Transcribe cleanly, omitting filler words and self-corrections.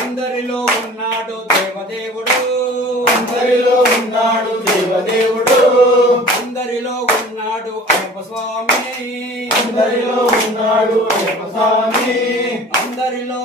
అందరిలో ఉన్నాడు దేవదేవుడు, అందరిలో ఉన్నాడు దేవదేవుడు, అందరిలో ఉన్నాడు అయ్యప్ప స్వామి, అందరిలో ఉన్నాడు అయ్యప్ప స్వామి, అందరిలో